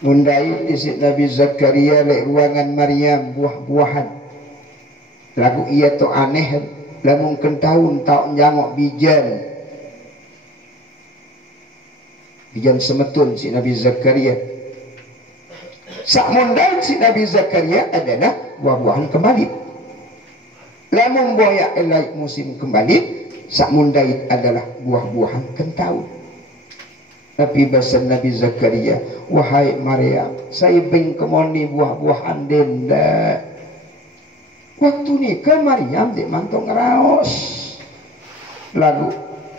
Mundai isi Nabi Zakaria le ruangan Maryam buah-buahan. Lagu ia tu aneh, lamun kentahun tak nyangok bijan. Bijan semetun si Nabi Zakaria. Sak mundai si Nabi Zakaria adalah buah-buahan kembali. Lamun boyak elai musim kembali, sak mundai adalah buah-buahan kentau. Tapi bahasa Nabi Zakaria, wahai Maryam, saya bing kemoni buah-buahan denda. Waktu ni ke Maryam di mantong raos. Lalu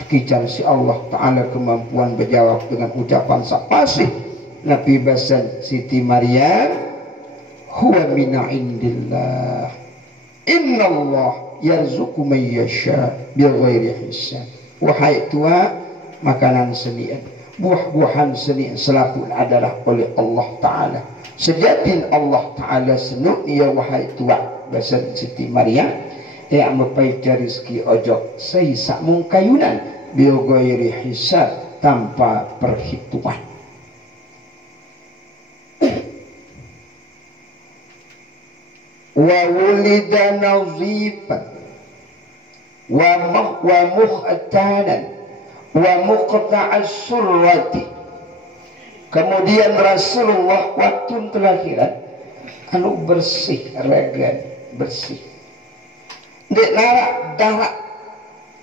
kican si Allah Ta'ala kemampuan berjawab dengan ucapan sak pasih. Nabi bahasa Siti Maryam, huwa mina indillah. Inna Allah yarzuqu man yasha bighairi hisab. Wahai tua, makanan senian, buah-buahan senian selaku adalah oleh Allah Ta'ala. Sejatin Allah Ta'ala senuk ia wahai tua. Bahasa Siti Maryam, yang mepai rezeki ojo saya sak mung kayunan bighairi hisab tanpa perhitungan. Wa wulida nazifan wa mukhtanan wa muqta'as surrati. Kemudian Rasulullah waktu kelahiran anu bersih raga bersih. Dek narak darah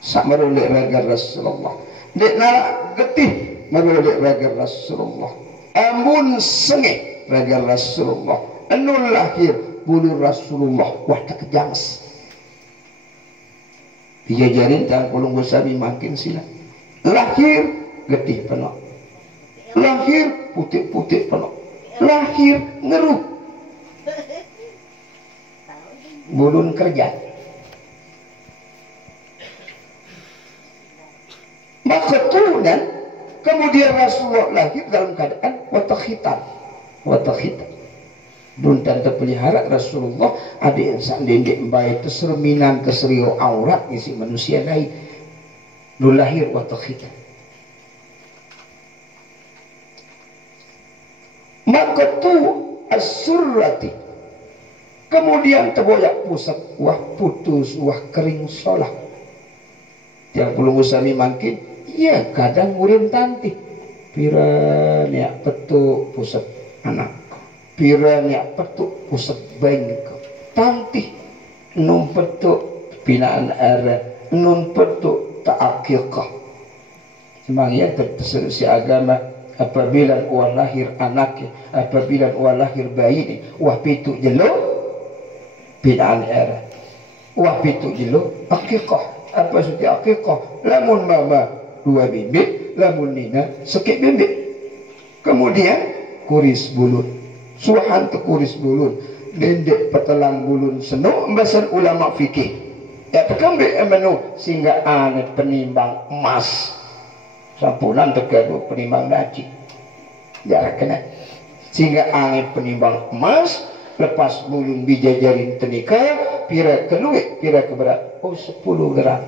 sak merulik raga Rasulullah. Dek narak getih merulik raga Rasulullah. Amun sengih raga Rasulullah. Anu lahir bulu Rasulullah wah tak kejangs. Dijajarin tak pulung bersami makin sila. Lahir getih penuh. Lahir putih-putih penuh. Lahir ngeruh. Bulun kerja. Maka turunan kemudian Rasulullah lahir dalam keadaan watak hitam. Dun dan terpelihara Rasulullah ada yang sandendek baik terserminan terserio aurat isi manusia lain. Dun lahir watak hitam. Maka tu as-surrati kemudian terboyak pusat wah putus wah kering solah. Yang belum usami makin ya kadang murim tanti pira niak petuk pusat anak pira niak petuk pusat bengk tanti nun petuk binaan ara nun petuk ta'aqiqah semangnya terselusi agama apabila wah lahir anaknya apabila wah lahir bayi ini wah pitu jelo binaan ara wah pitu jelo aqiqah apa suci aqiqah lamun mama 2 bibit lamun nina sekik bibit kemudian kuris bulun suhan te kuris bulun dendek petelang bulun seno embasan ulama fikih ya tekembe emenu sehingga ane penimbang emas sampunan tegadu penimbang daci jarak kena sehingga ane penimbang emas lepas bulun bijajarin tenika pira keluik pira keberat 10 gram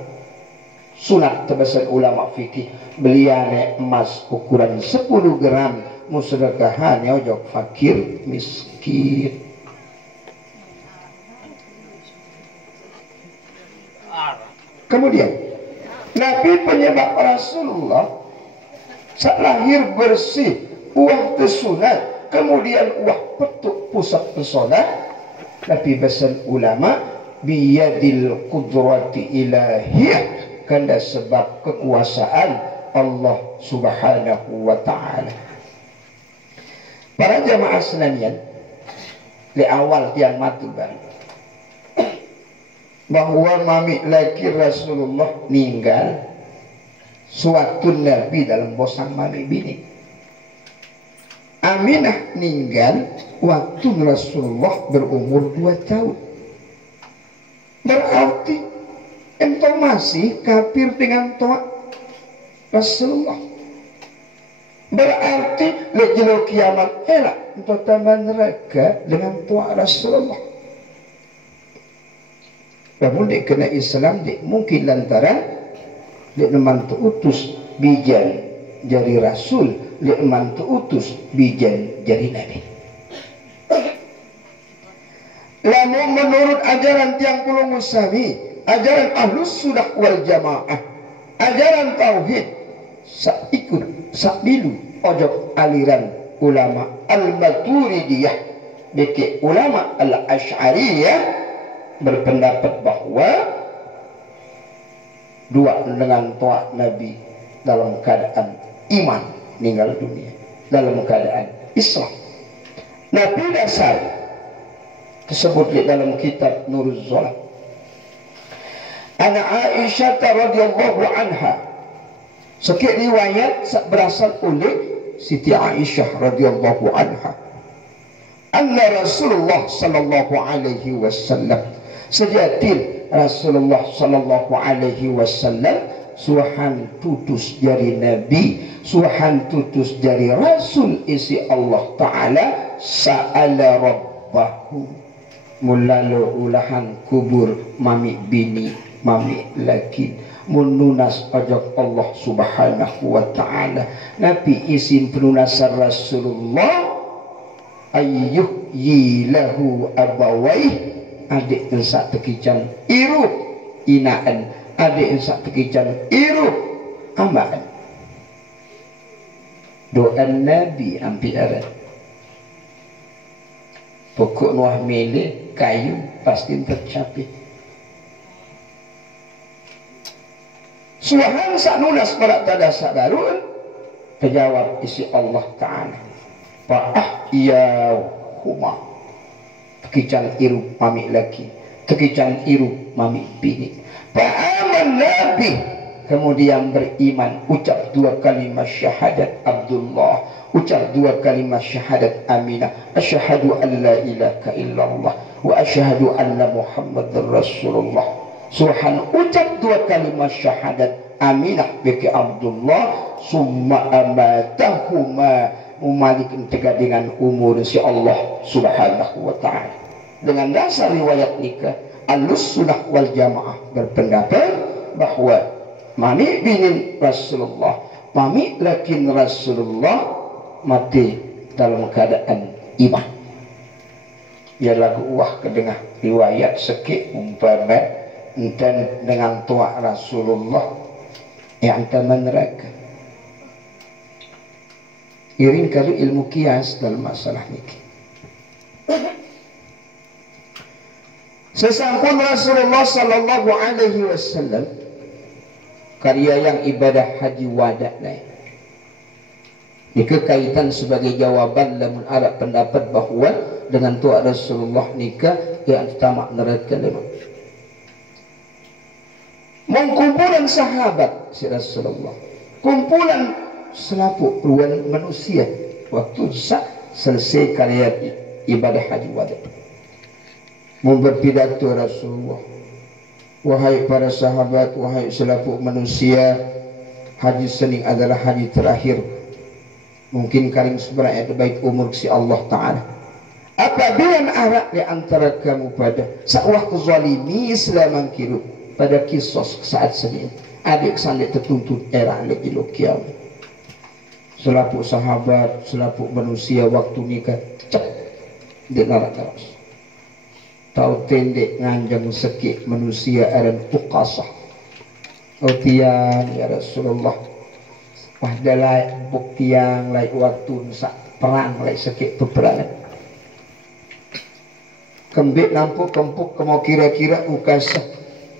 sunat tebasan ulama fikih beliane emas ukuran 10 gram musdakahan ojok fakir miskin kemudian Nabi penyebab Rasulullah saat lahir bersih uah tersunat kemudian uah petuk pusat tersunat Nabi pesan ulama biyadil qudrati ilahiyah karena sebab kekuasaan Allah subhanahu wa ta'ala. Para jamaah senanian di awal yang mati baru bahwa mami laki Rasulullah meninggal suatu Nabi dalam bosang mami bini Aminah meninggal waktu Rasulullah berumur 2 tahun berarti entah masih kafir dengan toa Rasulullah berarti lejelo kiamat elak untuk tambah neraka dengan toa Rasulullah namun dia kena Islam dia mungkin lantaran dia mantu utus bijan jari Rasul dia mantu utus bijan jari Nabi namun menurut ajaran tiang puluh musami ajaran ahlus sunnah wal jamaah ajaran tauhid sak ikut sak bilu ojok aliran ulama al-maturidiyah beki ulama al-asy'ariyah berpendapat bahwa dua dengan toa Nabi dalam keadaan iman meninggal dunia dalam keadaan Islam Nabi dasar tersebut di dalam kitab Nuruz Zolat Ana Aisyah radhiyallahu anha sekit riwayat berasal oleh Siti Aisyah radhiyallahu anha anna Rasulullah sallallahu alaihi wasallam sejatil Rasulullah sallallahu alaihi wasallam suhan tutus jari Nabi suhan tutus jari Rasul isi Allah Ta'ala sa'ala rabbahu mulalu ulahan kubur mami bini mami laki menunas ojok Allah subhanahu wa ta'ala Nabi isim penunasan Rasulullah ayyuh yilahu abawaih adik ensak tekican irup inaan adik ensak tekican irup amaan doa Nabi ampi ada pokok nuah milih kayu pasti tercapai suahan sanunas berat tada sadarun terjawab isi Allah Ta'ala pa'ah iya huma tekican irup mami laki tekican irup mami bini pa'aman Nabi kemudian beriman, ucap 2 kalimat syahadat Abdullah, ucap 2 kalimat syahadat Aminah, asyhadu an la ilaha illallah wa asyhadu anna Muhammadar Rasulullah. Subhan ucap 2 kalimat syahadat Aminah bagi Abdullah, summa amatahuma umalik tegak dengan umur si Allah subhanahu wa ta'ala. Dengan dasar riwayat nikah, Ahlus-Sunnah wal Jamaah berpendapat bahwa mami binin Rasulullah, mami lakin Rasulullah mati dalam keadaan iman. Ya lagu uah kedengar riwayat sekit umpama dan dengan tua Rasulullah yang akan neraka. Iring kali ilmu kias dalam masalah ini. Sesampun Rasulullah sallallahu alaihi wasallam karya yang ibadah haji wada lain. Ini kekaitan sebagai jawaban lamun ada pendapat bahawa dengan tua Rasulullah nikah yang tamak neraka lima. Mengkumpulan sahabat si Rasulullah, kumpulan selaput ruang manusia waktu selesai karya ibadah haji wada. Berpidato Rasulullah, wahai para sahabat, wahai selaput manusia, haji sening adalah haji terakhir. Mungkin karing sebenarnya baik umur si Allah Ta'ala. Apabila arak di antara kamu pada sa'wah kezalimi Islam kiru pada kisos saat senin adik sandik tertuntut era lagi lokiam. Selaput sahabat, selaput manusia waktu nikah cep di neraka. Tahu tendek nganjang sekik manusia aran Uqasah. Oh tiang ya Rasulullah, wah dalai buktiang lai waktu sak perang lai sekik peperangan. Kembik nampuk kempuk kemau kira-kira Uqasah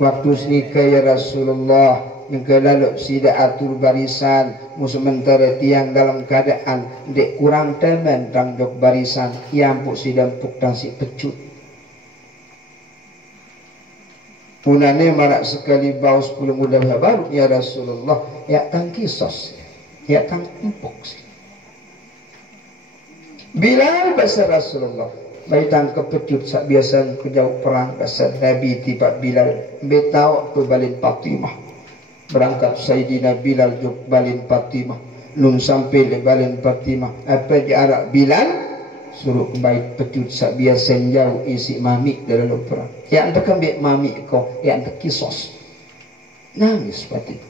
waktu nikah ya Rasulullah. Yang lalu sida atur barisan sementara tiang dalam keadaan dek kurang teman tanggung barisan yang puk sida empuk dan si pecut. Punane marak sekali bau 10 muda baru ya Rasulullah, ya kang kisos, ya kang empuk sih. Bilal bahasa Rasulullah, baitang kepecut sak biasa kejauh perang bahasa Nabi tiba Bilal betau ke balin Fatimah. Berangkat Sayyidina Bilal juk balin Fatimah, nun sampai le balin Fatimah. Apa jarak Bilal? Suruh baik pecut sak biasa jauh isi mami dalam perang. Yang anda kembali mami kau, yang anda kisos. Nangis seperti itu.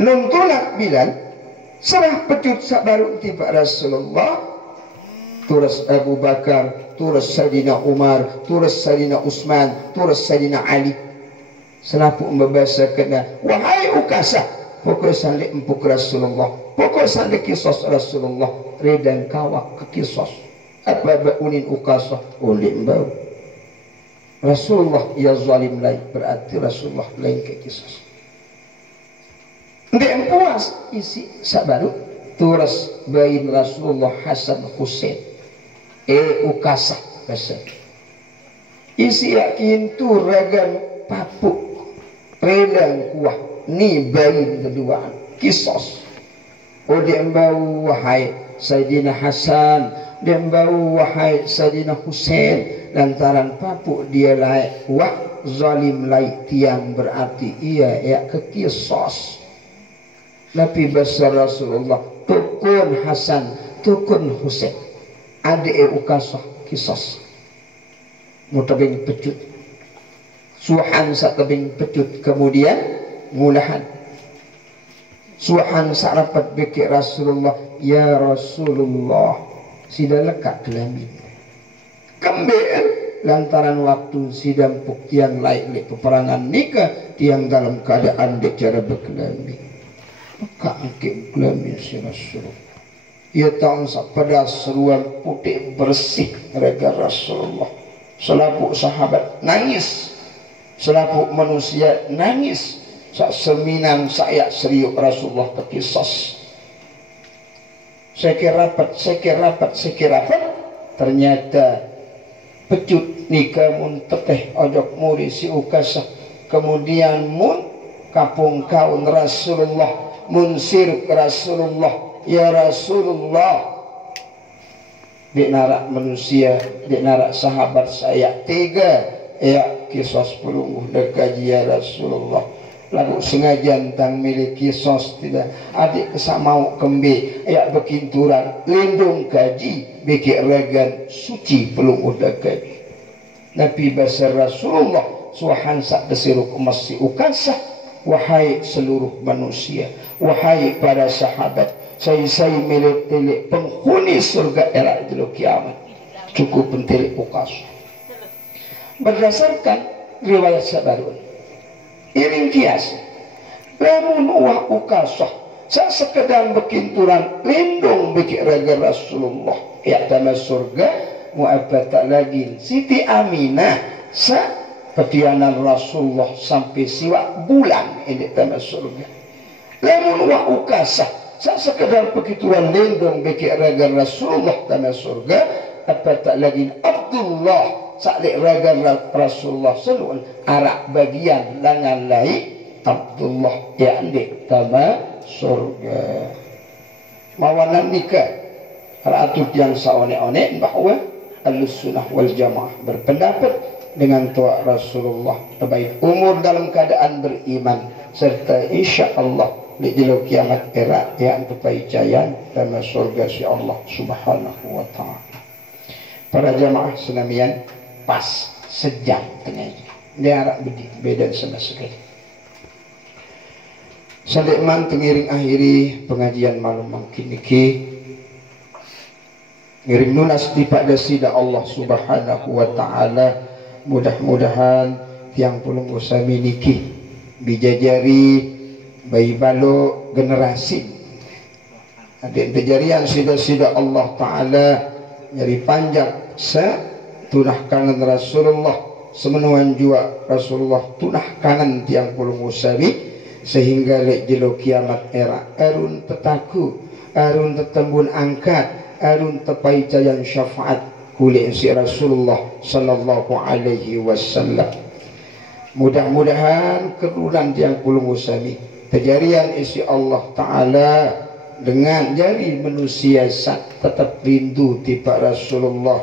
Nuntulak Bilal, serah pecut sak baru tiba Rasulullah. Turus Abu Bakar, turus Sayyidina Umar, turus Sayyidina Utsman, turus Sayyidina Ali. Selapu membahasa kena, wahai Uqasah, pokok sandi empuk Rasulullah, pokok sandi kisos Rasulullah, redang kawak ke kisos. Apa baunin Uqasah? Ulim bau. Rasulullah ya zalim lain, berarti Rasulullah lain ke kisos. Ndek puas isi sabaru turas bayin Rasulullah Hasan Husain. Uqasah bahasa. Isi yakin tu ragam papuk redang kuah ni bayin keduaan kisos. Dia bau wahai Sayyidina Hasan, dia bau wahai Sayyidina Husain, lantaran papuk dia laik wah zalim laik tiang berarti ia ya ke kisos. Nabi besar Rasulullah tukun Hasan, tukun Husain, adik Uqasah kisos. Mutabing pecut suhan sak tebing pecut kemudian mulahan suhan sak rapat bekik Rasulullah, ya Rasulullah sida lekat kelamin kembali lantaran waktu sidang puk tiang laik peperangan nikah tiang dalam keadaan dek cara berkelamin maka angkit kelamin si Rasulullah ia tahu sak pada seruan putih bersih rega Rasulullah. Selapuk sahabat nangis, selapuk manusia nangis. Sak seminan saya serius Rasulullah terkisos. Sekir rapat. Ternyata pecut nikah mun teteh ojok muri si Uqasah kemudian mun kapung kaun Rasulullah, mun siruk Rasulullah, ya Rasulullah, di narak manusia, di narak sahabat saya tiga, ya kisos pelungguh dekaji ya Rasulullah. Lalu sengaja tentang milik kisos tidak adik kesamau kembe, ya bekinturan lindung kaji, bikin regan suci pelungguh dekaji. Nabi bahasa Rasulullah suahan sak desiruk masih ukasah, wahai seluruh manusia, wahai para sahabat, saya milik tilik penghuni surga era jelo kiamat, cukup pentilik ukas. Berdasarkan riwayat sabarun iring kias, lamun uah ukasah sa sekedar bekinturan lindung bikin raga Rasulullah ya dama surga mu'abbat tak lagi Siti Aminah sa petianan Rasulullah sampai siwa bulan ini dama surga. Lamun uah ukasah sa sekedar begituan lindung bikin raga Rasulullah dama surga apa tak lagi Abdullah sa'lik raga Rasulullah salun arak bagian langan lain Abdullah ya andik tama surga. Mawanan nikah ratus yang saone-one bahwa Ahlussunnah wal Jamaah berpendapat dengan tua Rasulullah terbaik umur dalam keadaan beriman serta insya Allah di jelo kiamat era yang terbaik jayan tama surga si Allah subhanahu wa ta'ala. Para jamaah senamian pas sejam tengahnya dia harap beda sama sekali. Sadekman tengiring akhiri pengajian malam mungkin niki ngiring nunas di pada sida Allah subhanahu wa ta'ala. Mudah-mudahan tiang pulung usami niki bijajari bayi balo generasi adik kejarian sida-sida Allah ta'ala nyari panjang sa tunah kangen Rasulullah semenuan jua Rasulullah tunah kangen tiang pulung usami sehingga lek jelo kiamat era arun tetaku arun tetembun angkat arun tepai jayan syafaat kuli si Rasulullah sallallahu alaihi wasallam. Mudah-mudahan kerulan yang pulung usami kejarian isi Allah ta'ala dengan jari manusia tetap rindu tiba Rasulullah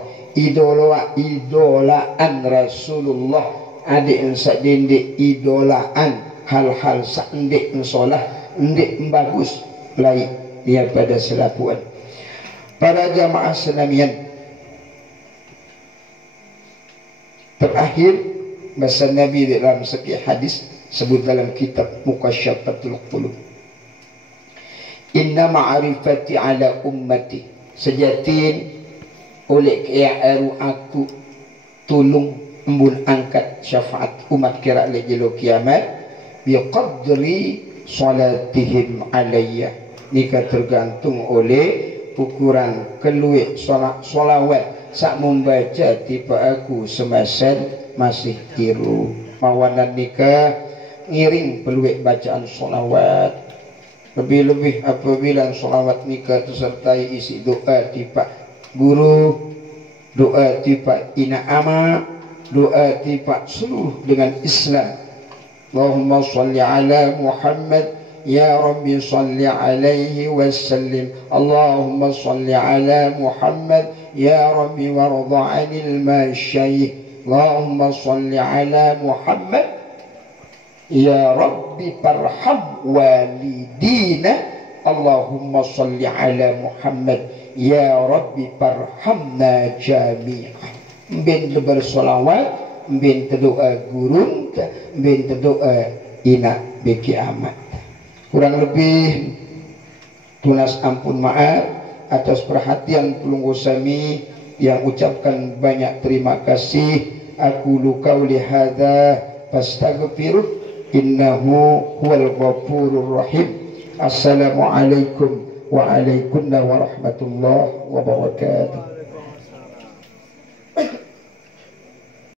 idolaan Rasulullah adik sak dindik idolaan hal-hal sandik solah ndik bagus lain dia pada selapuan. Para jamaah senamian terakhir bahasa Nabi dalam sekian hadis sebut dalam kitab Muqasyafatul Qulub, inna ma'rifati ala ummati sejatin oleh ke'aru aku tulung embun angkat syafaat umat kira le jelo kiamat biqadri salatihim alayya. Nika tergantung oleh ukuran keluih solawat sak membaca tipe aku semasan masih tiru. Mawanan nika ngiring peluih bacaan solawat, lebih-lebih apabila solawat nika tersertai isi doa tipe guru, doa tipe inaama, doa tipe seluruh dengan Islam. Allahumma salli ala Muhammad ya Rabbi salli alaihi wasallim. Allahumma salli ala Muhammad ya Rabbi warda anil masyayikh. Allahumma salli ala Muhammad ya Rabbi farham walidina. Allahumma salli ala Muhammad ya Rabbi farhamna jami'ah. Bin bersolawat, bin doa gurun, bin doa ina beki amat. Kurang lebih tunas ampun maaf atas perhatian pelunggu sami yang ucapkan banyak terima kasih. Aku qauli hadza fastaghfiruh innahu huwal ghafurur rahim. Assalamualaikum wa warahmatullahi wabarakatuh.